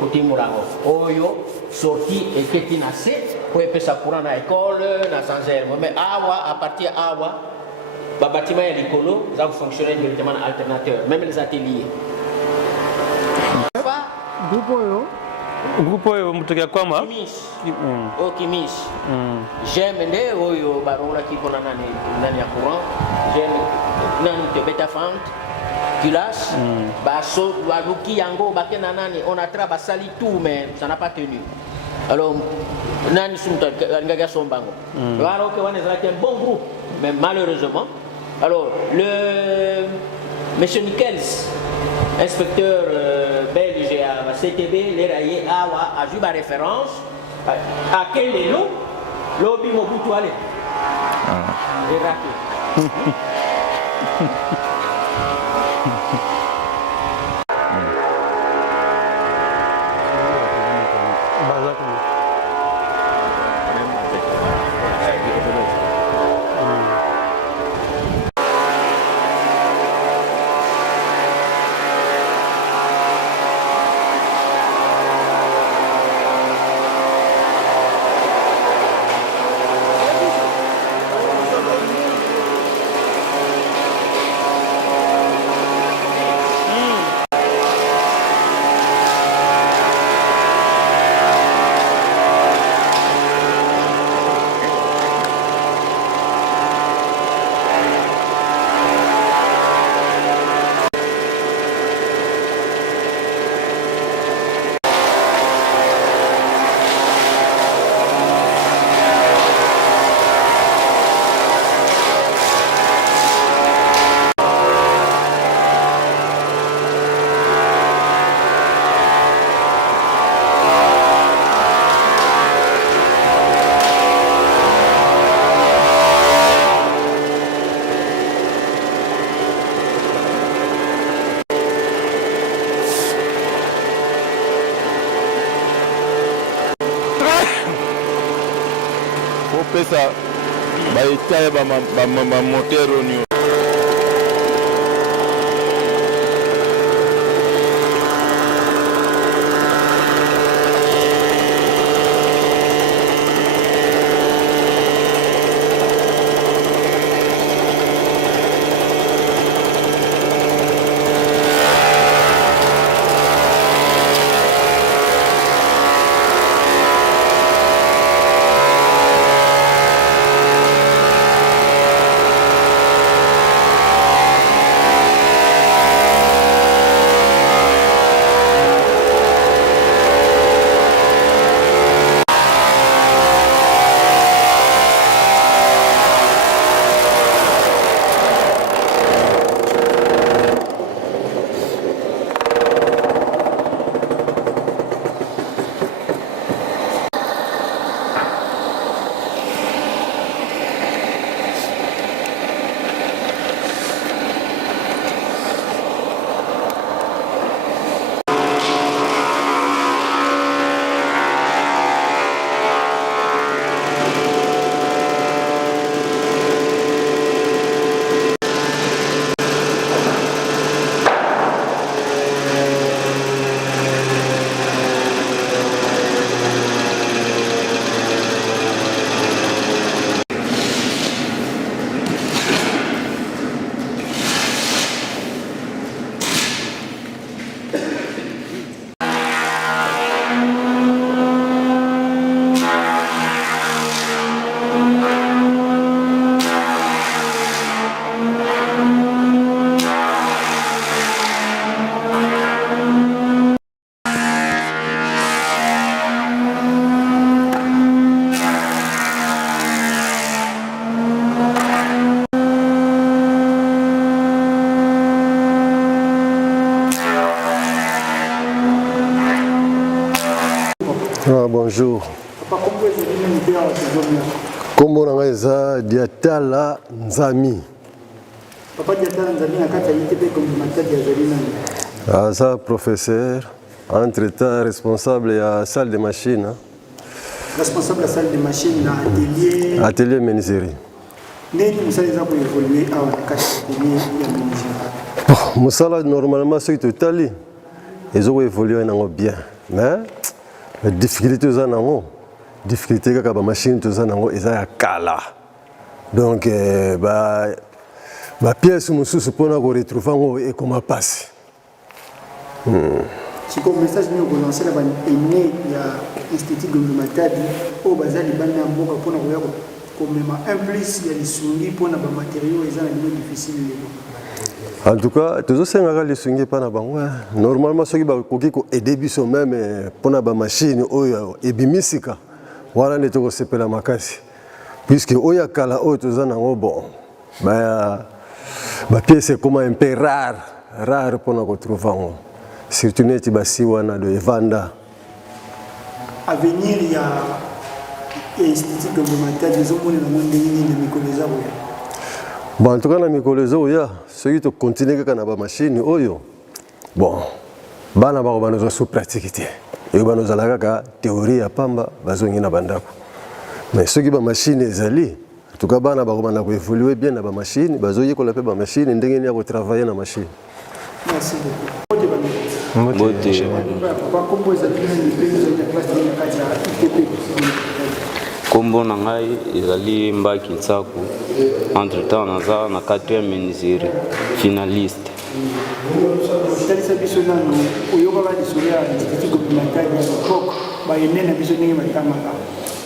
côté Mourago, Oyo, sorti et qui n'a fait, pour faire ça courant dans l'école, dans sans herbe. Mais à partir d'Awa, le bâtiment est l'écolo, ça fonctionne directement en alternateur, même les ateliers. Groupe oyo mutukia kwama Kimis. J'aime les oyo barola qui pour nani ya courant. J'aime nani de Betafant. Kilas, baso waluki yango bakena nani on a travaillé sali tout mais ça n'a pas tenu. Alors nani sumta ngaga sombango. Alors que on est un bon groupe mais malheureusement alors le monsieur Nickels inspecteur belge à CTB, les raillés a joué ma référence à quel est l'eau L'eau Mobutu allé. Et raté. pesa baitaye ba motero ni Ah, bonjour. Papa, comment est-ce que vous avez Kombo nanga eza Diatala Nzami. Papa Diatala Nzami na kati ya ITP Gombe Matadi azali nani? Aza professeur, entre-temps responsable ya salle de machine. Responsable de la salle de machine na atelier. Atelier menuiserie. Neni musala eza ko évoluer awa na kati ya atelier ya menuiserie. Musala normalement soki totali ezo ko évoluer nango bien. Mais la difficulté eza nango. Difficulté kaka ba machine toza nango eza ya kala. Donc ba pièce mususu pona ko retrouver ngo et comment passer. Si comme message nous ko lancer la ba aîné ya Institut Gombe Matadi o bazali bana mboka pona ko ya ko mema un plus ya lisungi pona ba matériaux eza na niveau difficile lelo. En tout cas, toujours c'est un les swingé pas na bango. Normalement ceux qui ba koki ko aider biso même pona ba machine oyo ebimisika. Voilà les toko sepela makasi. Puisque oya kala oyo toza nango bon. Ba pièce comme un peu rare pona ko trouver ngo. Surtout neti basi wana de vanda. Avenir ya Institut Gombe Matadi ezomona na monde nini na mikolo eza boya. Bon, en tout cas, na mikolo oya, ceux qui continuent kaka na ba machine oyo. Bon, bana ba banoza sous pratique. Et banoza la kaka théorie ya pamba bazongi na bandako. Mais ceux qui ba machine ezali, en tout cas bana ba bana ko évoluer bien na ba machine, bazoyi ko la pe ba machine ndenge ni ya ko travailler na machine. Merci beaucoup. Kombo na ngai ezali Mbaki Nsaku, entre temps naza na 4e menuiserie finaliste. Talisa biso nano oyoka ba lisolo ya Institut Gombe Matadi ya l'époque ba ene na biso ndenge batamaka.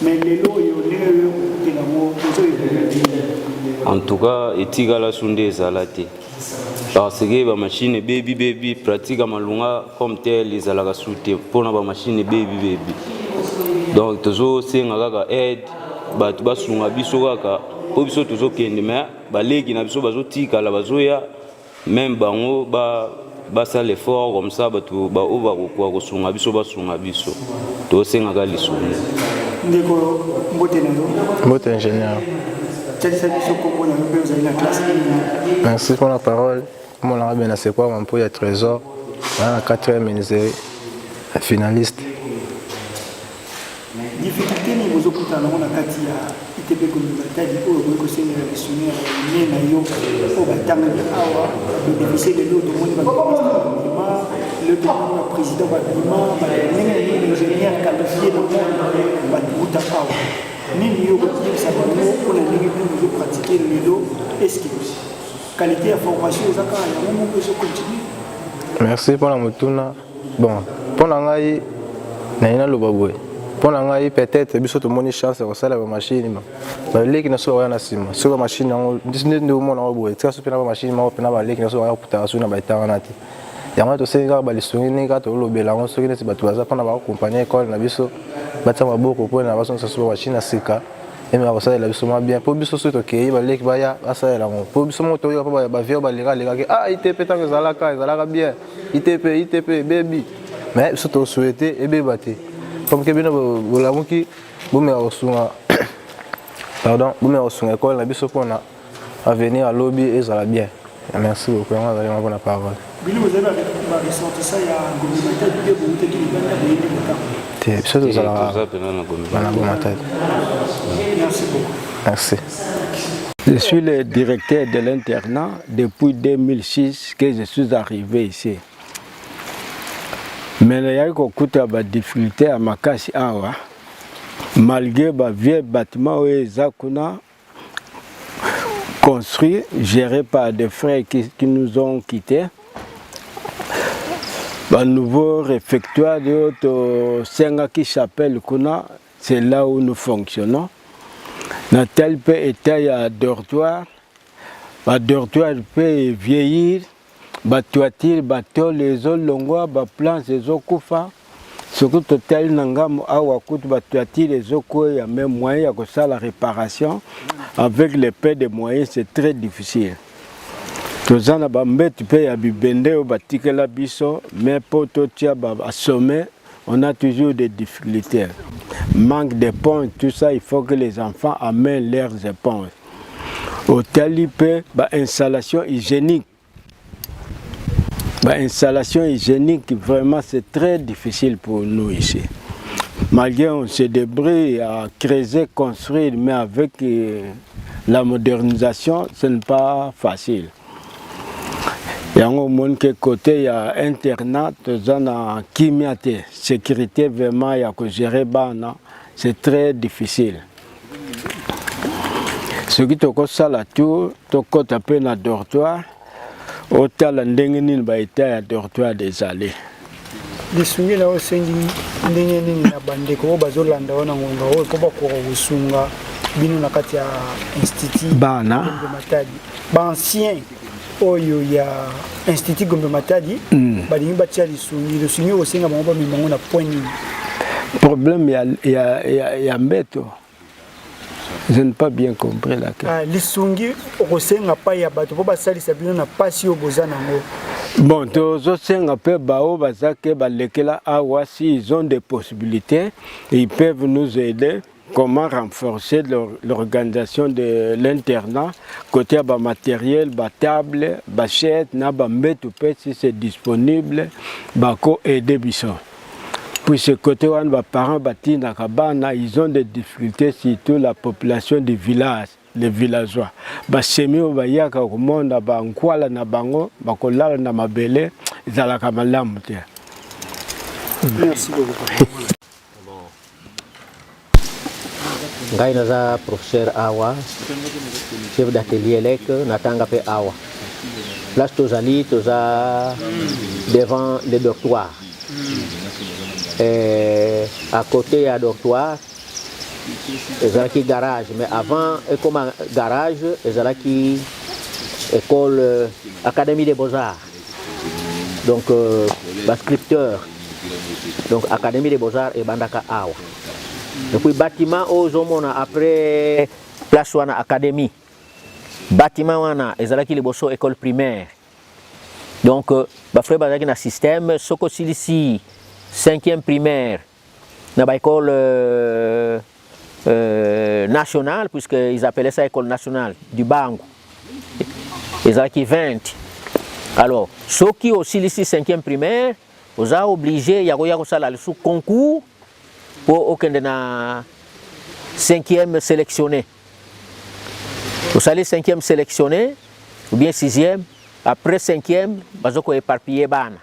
Mais lelo oyo ndenge oyo kutela mo ozo évoluer. En tout cas etikala sunde ezala te. Parce que ba machine baby pratique malunga comme tel ezalaka sute pona ba machine baby. Donc tozo senga kaka aide batu basunga biso kaka po biso tozo kende mais baleki na biso bazo tikala bazoya même bango ba ça l'effort comme ça batu ba ova ko sunga biso basunga biso to senga ka lisuni ndeko mbote na yo mbote ingénieur. Merci pour la parole. Mon arabe c'est quoi mon pot trésor dans la 4e menuiserie finaliste. Difficulté ni bozo kutana na kati ya ITP Gombe Matadi oyo boyo kosenga lisuni ya na yo o batanga awa bénéficier de l'eau de monde ba le président ba ingénieur qualifié de monde ba buta awa nini yo kotiesa bango mpona ndenge bino bozopratique lelo eske qualité ya formation ezaka yango moko ezocontinue. Merci mpona motuna. Bon mpona ngai naye naloba boye mpona ngai peut-être biso tomoni chance ya kosala bamashine baleki na so baya na nsima soki bamashine yango nde omona yango boye tika so mpe na bamashine moko mpena baleki na so baya koputaka soki na baetanga na te yango tosengi kaka balisongi ndenge kaka tolobela yango soki neti bato baza mpona bakokompagne ekole na biso batia maboko mpona basongisa so bamashine na sika emeka kosalela biso mwa bien mpo biso soki tokei baleki baya basalela yango mpo biso moko toyoka mpo bavio balekaki ITP ntango ezalaka bien ITP bebi mais biso tosouete ebeba te comme que bino bolamuki bomeka kosunga pardon bomeka kosunga ekole na biso mpona avenir alobi ezala bien. Merci beaucoup yango azali mwa mpona parole bino bozali baressortissa ya Gombe Matadi mpe boutaki libanda boyebi kotanga te biso tozalaka bana Gombe Matadi. Merci beaucoup. Merci. Je suis le directeur de l'internat depuis 2006 que je suis arrivé ici. Mais il y a eu des difficultés à Makasi Awa. Malgré les vieux bâtiments construits, gérés par des frères qui nous ont quittés. Un nouveau réfectoire de Sengaki Chapelle, c'est là où nous fonctionnons. Dans tel pays, il y a un dortoir. Le dortoir peut vieillir. Batuatil, bateau, les eaux longues, plans, les eaux koufa. Surtout total nangam awakut batuatil, les eaux il y a même moyen de faire la réparation. Avec les peu de moyens, c'est très difficile. Tous en abambé, tu peux y bibende au batikela biso, mais pour toi tu as assommé on a toujours des difficultés. Manque d'éponges, tout ça, il faut que les enfants amènent leurs éponges. Au Talipé, installation hygiénique. Installation hygiénique, vraiment, c'est très difficile pour nous ici. Malgré on se débrouille à creuser, construire, mais avec la modernisation, ce n'est pas facile. Il y a un côté, il y a internat, il y a chimiate, sécurité, vraiment, il y a que gérer, c'est très difficile. Ce qui est ça, là, tout, tu as un dortoir, autant la ndengeni ba eta dortoir des allées. lisungi la osengi ndenge nini na bandeko bazolanda wana ngonga oyo po bakoko kosunga bino na kati ya institut bana Gombe Matadi ancien oyo ya institut Gombe Matadi balingi batia lisungi osenga bango bamimango na point nini problème ya mbeto. Je n'ai pas bien compris la question. Lisungi osenga pa ya bato po basalisa bino na pasi oboza nango. Bon, tous ces peu bao bazake balekela awa si ils ont des possibilités, ils peuvent nous aider. Comment renforcer l'organisation de l'internat côté bas matériel, bas table, bas chaise, na bas mbetu pe si c'est disponible, bako aider biso. Puis ce côté où les parents bâtis na kabana, ils ont des difficultés surtout la population du village. Les villageois basemi bayaka komonda bankwala na bango bakolala na mabele ezalaka malamu te. Merci beaucoup. Ngai naza professeur awa chef d'atelier lek natanga pe awa place tozali toza devant le dortoir à côté ya dortoir ezalaki garage, mais avant comme garage ezalaki école académie des beaux-arts, donc scripteur, donc académie des beaux-arts et bandaka awa. Et puis bâtiment ozomona après place wana académie bâtiment wana ezalaki liboso école primaire, donc bafrère bazalaki na système soko silisi 5e primaire na ba école nationale, puisqu'ils appelaient ça école nationale du Bango. Ils ont 20. Alors, ceux qui aussi ici 5e primaire, ils ont obligé, il y a sous concours pour aucun de na 5e sélectionné. Vous allez 5e sélectionné, ou bien 6e, après 5e, ils ont éparpillé bana.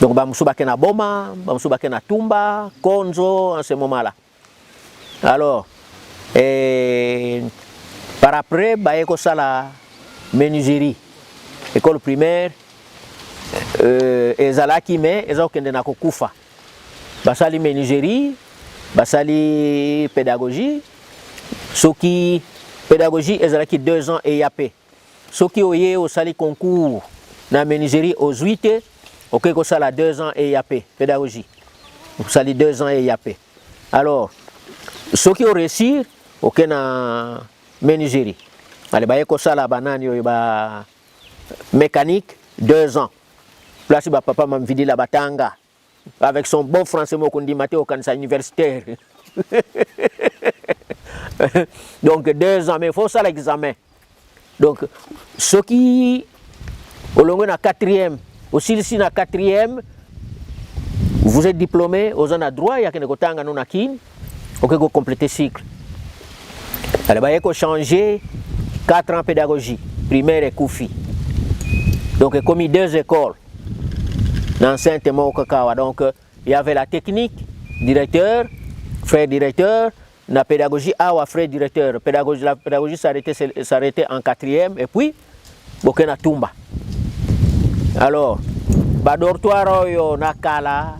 Donc, ils ont na Boma, ils ont na Tumba, Konzo, en ce moment-là. Alors, par après, il y a la menuiserie, école primaire, ezalaki me ezakende na kokufa. Basali menuiserie, basali pédagogie, soki pédagogie ezalaki 2 ans et yapé. Soki oye osali concours na menuiserie aux 8, ok ko sala 2 ans et yapé pédagogie. Osali 2 ans et yapé. Alors ceux qui ont réussi, ok na menuiserie. Allez, bah ça banane yo ba mécanique 2 ans. Place ba papa m'a vidé la batanga avec son bon français mo kondi maté au kanisa universitaire. Donc 2 ans, mais il faut ça l'examen. Donc ceux qui au long na 4e, aussi ici na 4e, vous êtes diplômé, aux en a droit, il y a que kotanga non akin. Ok, vous complétez le cycle. Alors, il faut changer 4 ans de pédagogie, primaire et Koufi. Donc, il y a commis 2 écoles dans Saint-Témo au Kakawa. Donc, il y avait la technique, directeur, frère directeur, la pédagogie, frère directeur. La pédagogie s'arrêtait en 4e, et puis, il y a Tumba. Alors, le dortoir, il y a Nakala,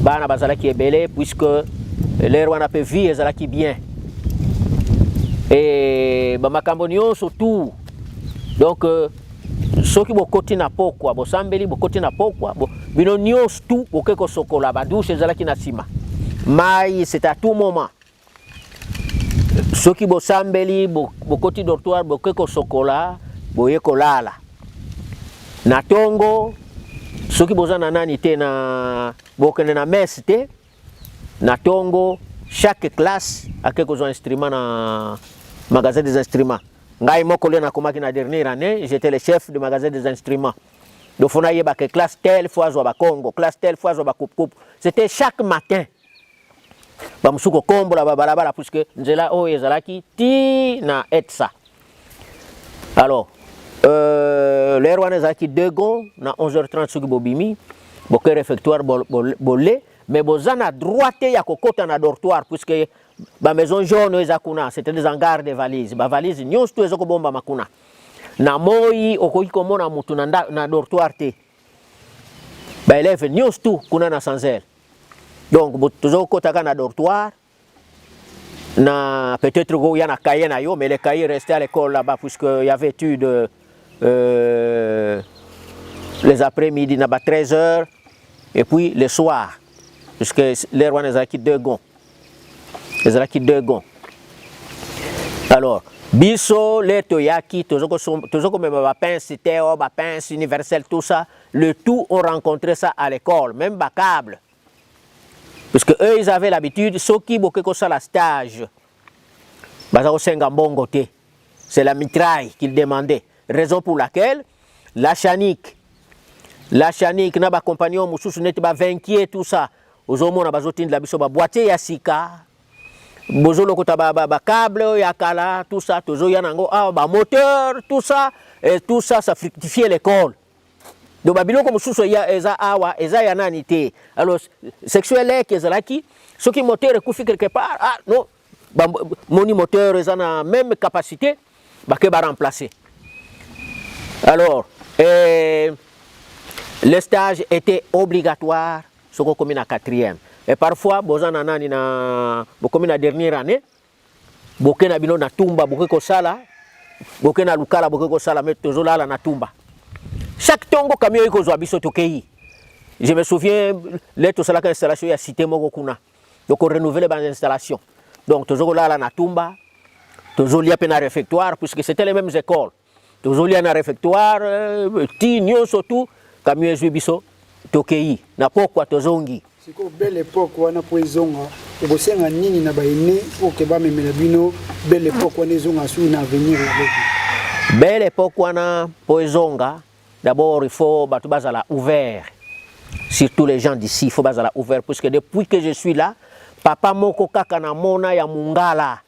Bana Bazala qui est belé, puisque l'air on a pu vivre ezalaki bien et makambo nyonso surtout donc ceux qui bokoti na pokwa bosambeli bokoti na pokwa bino nyonso tout bokeko sokola ba douche ezalaki na sima mai c'est à tout moment ceux qui bosambeli bokoti dortoir bokeko sokola boye kolala na tongo soki bozana nani te na bokende na messe te na tongo chaque classe ake kozwa instrument na magasin des instruments. Ngai moko le nakomaki na dernière année, j'étais le chef du magasin des instruments. Donc fona yeba que classe telle fois zo ba Congo, classe telle fois zo ba coupe. C'était chaque matin. Ba musuko kombo la balabala puisque nzela o ezalaki ti na etsa. Alors l'heure wana ezalaki 2 gon na 11h30 soki bobimi, boke réfectoire bolé, mais bozana droite ya kokota na dortoir puisque ba maison jaune ezakuna, c'était des hangars de valises. Ba valise nyonso to ezako bomba makuna. Na moi okoki komona mutu na dortoir te. Ba élève nyonso tu kuna na sanzel. Donc toujours kotaka na dortoir na peut-être go yana cahier na yo, mais les cahiers restaient à l'école là-bas puisque il y avait études les après-midi na 13h et puis le soir puisque l'heure on ezaki 2 gons. Ezalaki 2 gons. Alors, biso le toyaki tozoko même ba pince théo, ba pince universel tout ça, le tout on rencontrait ça à l'école, même ba câble. Parce que eux ils avaient l'habitude soki bokeko ça la stage. Bazako senga mbongo te. C'est la mitraille qu'ils demandaient. Raison pour laquelle la chanique na ba compagnon mususu neti ba vinquier tout ça. Ozomona bazotindi la biso ba boîtier ya sika. Bozolo kota ba câble ya kala tout ça tozo yanango ba moteur tout ça et tout ça ça fructifiait l'école. Donc babiloko mususu ya eza awa eza ya nani te. Alors sexuel que ezalaki soki moteur ekufi quelque part non moni moteur eza na même capacité ba ke ba remplacer. Alors le stage était obligatoire soko komi na 4e. Et parfois, bozana nani na bokomi na dernière année, boke na bino na tumba, boke ko sala, boke na lukala, boke ko sala, mais tozolala na tumba. Chaque tongo camion iko zo biso tokei. Je me souviens, les to salaka installation ya cité moko kuna. Donc on renouvelait les installations. Donc tozolala na tumba, tozolia pe na réfectoire puisque c'était les mêmes écoles. Tozolia na réfectoire, ti nyonso tout camion zo biso tokei. Na pokwa tozongi. C'est une belle époque où on a pris zonga. Et vous savez, nini na baïné au keba memelabino. Belle époque où on a zonga sur un avenir. Belle époque où on a pris zonga. D'abord, il faut battre ouvert. Surtout les gens d'ici, il faut battre ouvert. Parce que depuis que je suis là, papa moko kaka na mona ya mungala.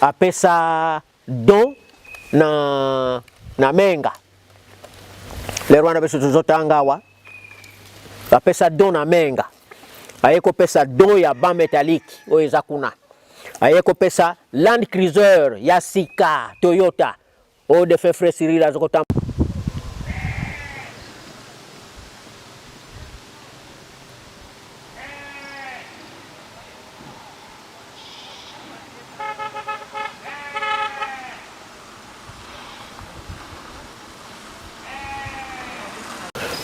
Après ça, don na menga. Les Rwanda beso tuzotangawa. Apesa don na menga. Ayeko pesa don ya ban métallique o ezakuna. Ayeko pesa Land Cruiser ya Sika Toyota o de fe frère Cyril azokotam.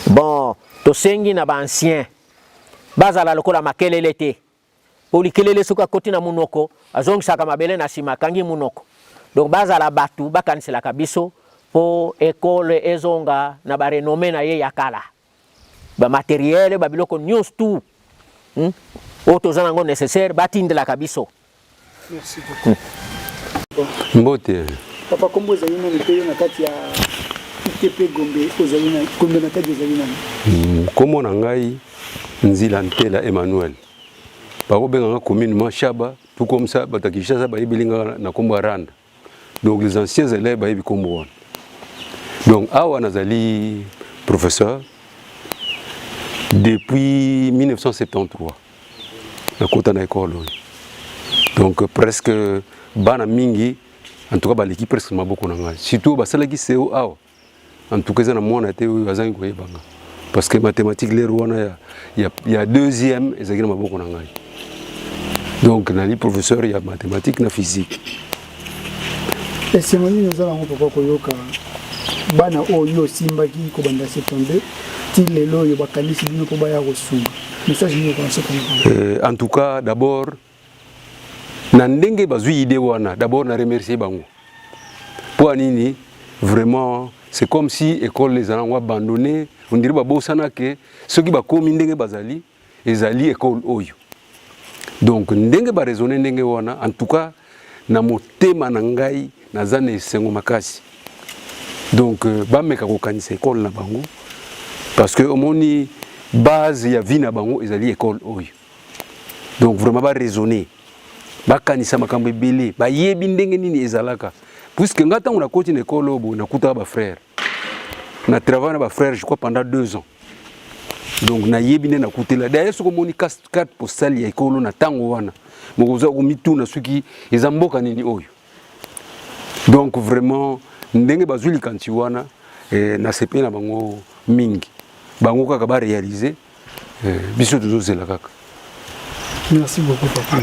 Bon, tosengi na ba ancien bazala lokola makelele te poli kelele suka koti na munoko azongisaka mabele na sima kangi munoko donc bazala batu bakanisela kabiso po école ezonga na ba renommé na ye yakala ba matériel ba biloko news tout auto zango nécessaire batindela kabiso. Merci beaucoup. Mbote Papa kombo zalina ni peyo na kati ya ITP Gombe ozalina Gombe na kati zalina komo na ngai Nzila Ntela Emmanuel bako benga commune Machaba tout comme ça batakisha ça bayibilinga na kombo Randa donc les anciens élèves bayibi kombo wana donc awa nazali professeur depuis 1973 na kota na école donc presque bana mingi en tout cas l'équipe presque maboko na ngai surtout basalaki CO awa en tout cas na mona te azangi koyebanga parce que mathématiques les wana il y a deuxième ezaki na maboko na ngai donc nali professeur il y a mathématiques na physique et c'est moi nous allons papa koyoka bana oyo simbaki ko banda septembre ti lelo yo bakanisi bino ko baya kosunga message ni ko nsoka en tout cas d'abord na ndenge bazui idée wana d'abord na remercier bango pour nini vraiment c'est comme si école les ont abandonné on dirait babosana ke soki bakomi ndenge bazali ezali école oyo. Donc ndenge ba raisonner ndenge wana en tout cas na motema na ngai naza na esengo makasi. Donc bameka kokanisa école na bango parce que omoni base ya vie na bango ezali école oyo. Donc vraiment ba raisonner bakanisa makambo ebele bayebi ndenge nini ezalaka puisque ngata on a koti na école obo na kuta ba frère na travail na ba frère je crois pendant 2 ans. Donc na yebi na kutela d'ailleurs ce komoni carte postale ya école na tango wana mokoza komituna suki ezamboka nini oyo. Donc vraiment ndenge bazuli kanti wana na sepe na bango mingi bango kaka ba réaliser biso tozozela kaka. Merci beaucoup papa.